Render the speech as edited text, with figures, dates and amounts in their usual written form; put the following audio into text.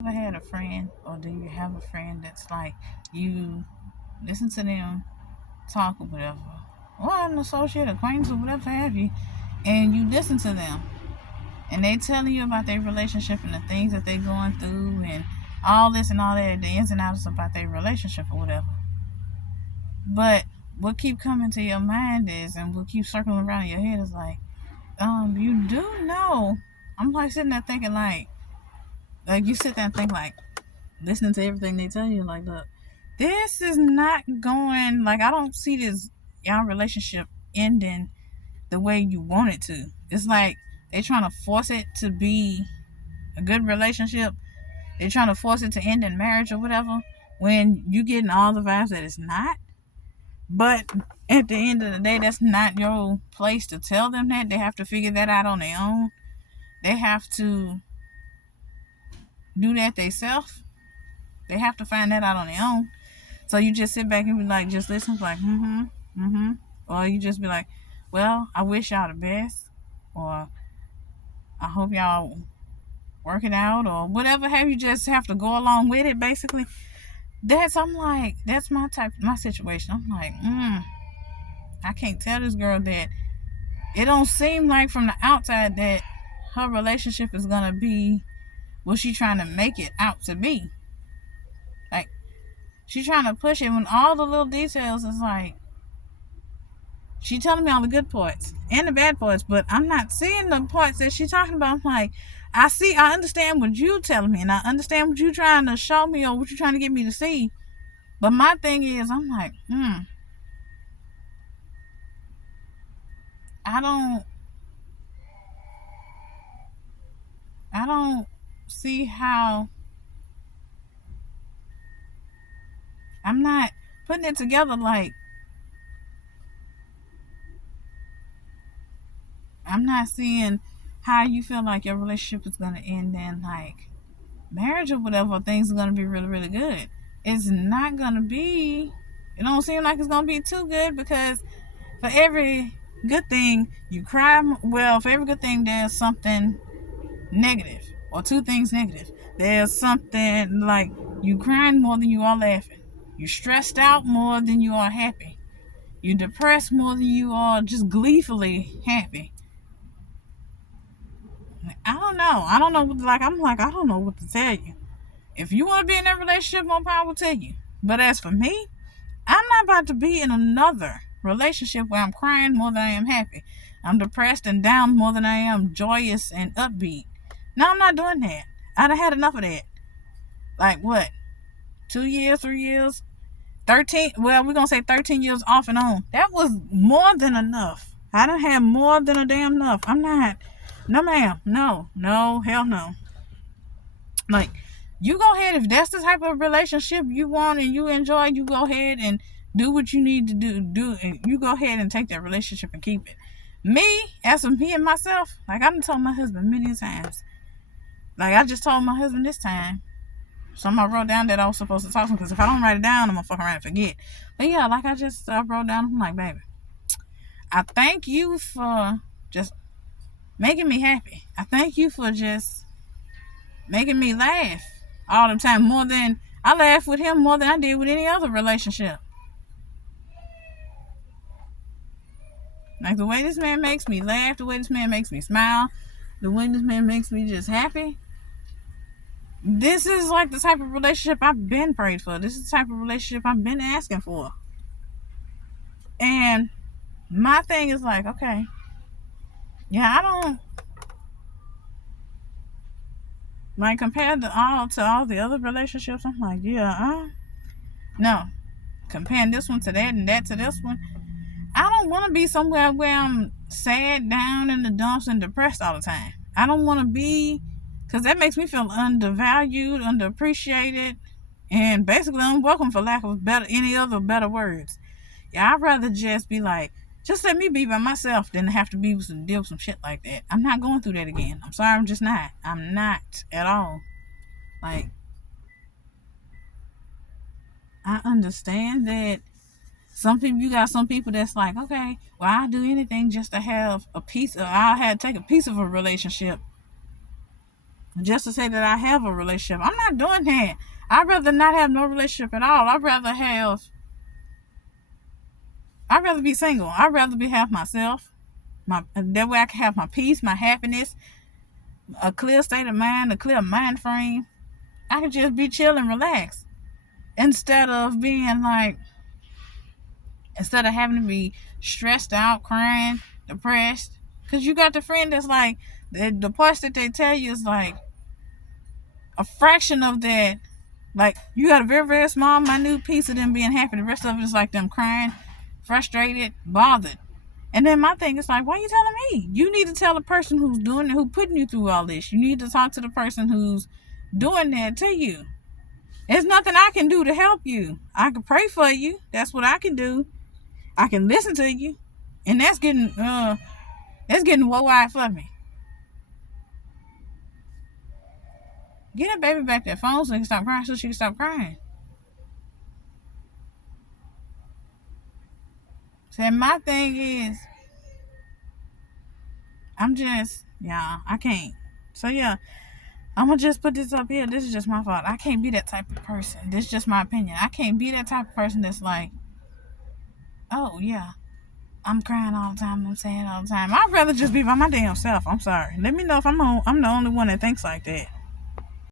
Ever had a friend, or do you have a friend that's like you listen to them talk or whatever, or an associate, acquaintance, or whatever have you, and you listen to them, and they telling you about their relationship and the things that they're going through, and all this and all that, the ins and outs about their relationship or whatever. But what keep coming to your mind is, and what keep circling around in your head is like, you do know. I'm like sitting there thinking like you sit there and think like, listening to everything they tell you, like, look, this is not going, like, I don't see this y'all relationship ending the way you want it to. It's like they trying to force it to be a good relationship. They're trying to force it to end in marriage or whatever, when you getting all the vibes that it's not. But at the end of the day, that's not your place to tell them that. They have to figure that out on their own. They have to do that themselves. They have to find that out on their own. So you just sit back and be like, just listen, like, or you just be like, well, I wish y'all the best, or I hope y'all work it out, or whatever. Have you just have to go along with it, basically. I'm like, that's my situation. I'm like, I can't tell this girl that it don't seem like from the outside that her relationship is gonna be what she trying to make it out to be. Like, she trying to push it when all the little details is like, she telling me all the good parts and the bad parts, but I'm not seeing the parts that she talking about. I'm like, I understand what you telling me, and I understand what you trying to show me or what you trying to get me to see. But my thing is, I'm like, I don't, I don't see how. I'm not putting it together. Like, I'm not seeing how you feel like your relationship is gonna end in like marriage or whatever. Things are gonna be really, really good. It's not gonna be. It don't seem like it's gonna be too good, because for every good thing you cry, well, for every good thing there's something negative, or two things negative. There's something like you crying more than you are laughing. You stressed out more than you are happy. You depressed more than you are just gleefully happy. I don't know. I don't know. I don't know what to tell you. If you want to be in that relationship, more power to you. But as for me, I'm not about to be in another relationship where I'm crying more than I am happy. I'm depressed and down more than I am joyous and upbeat. No, I'm not doing that. I done had enough of that. Like, what? 2 years, 3 years, 13? Well, we're going to say 13 years off and on. That was more than enough. I done had more than a damn enough. I'm not. No, ma'am. No. No. Hell no. Like, you go ahead, if that's the type of relationship you want and you enjoy, you go ahead and do what you need to do, and you go ahead and take that relationship and keep it. Me, as for me and myself, like, I done told my husband many times, like, I just told my husband this time. Somebody wrote down that I was supposed to talk to him, because if I don't write it down, I'm gonna fuck around and forget. But yeah, like, I wrote down, I'm like, baby, I thank you for just making me happy. I thank you for just making me laugh all the time. More than I laugh with him more than I did with any other relationship. Like, the way this man makes me laugh, the way this man makes me smile, the way this man makes me just happy. This is like the type of relationship I've been prayed for. This is the type of relationship I've been asking for. And my thing is like, okay, yeah, I don't like, compared to all the other relationships. I'm like, yeah, no, comparing this one to that and that to this one, I don't want to be somewhere where I'm sad, down in the dumps, and depressed all the time. I don't want to be, because that makes me feel undervalued, underappreciated, and basically unwelcome, for lack of any other better words. Yeah, I'd rather just be like, just let me be by myself than have to deal with some shit like that. I'm not going through that again. I'm sorry, I'm just not. I'm not at all. Like, I understand that you got some people that's like, okay, well, I'll do anything just to have a piece of, I'll have take a piece of a relationship. just to say that I have a relationship. I'm not doing that. I'd rather not have no relationship at all. I'd rather be single. I'd rather have myself. That way I can have my peace, my happiness, a clear state of mind, a clear mind frame. I can just be chill and relax instead of being like, instead of having to be stressed out, crying, depressed. Because you got the friend that's like, the parts that they tell you is like a fraction of that. Like, you got a very, very small, minute piece of them being happy. The rest of it is like them crying, frustrated, bothered. And then my thing is like, why are you telling me? You need to tell the person who's doing it, who's putting you through all this. You need to talk to the person who's doing that to you. There's nothing I can do to help you. I can pray for you. That's what I can do. I can listen to you. And that's getting wide for me. Get that baby back that phone so she can stop crying, so she can stop crying. So my thing is, I can't. So yeah, I'm gonna just put this up here. This is just my fault. I can't be that type of person. This is just my opinion. I can't be that type of person that's like, oh yeah, I'm crying all the time. I'm sad all the time. I'd rather just be by my damn self. I'm sorry. Let me know if I'm the only one that thinks like that.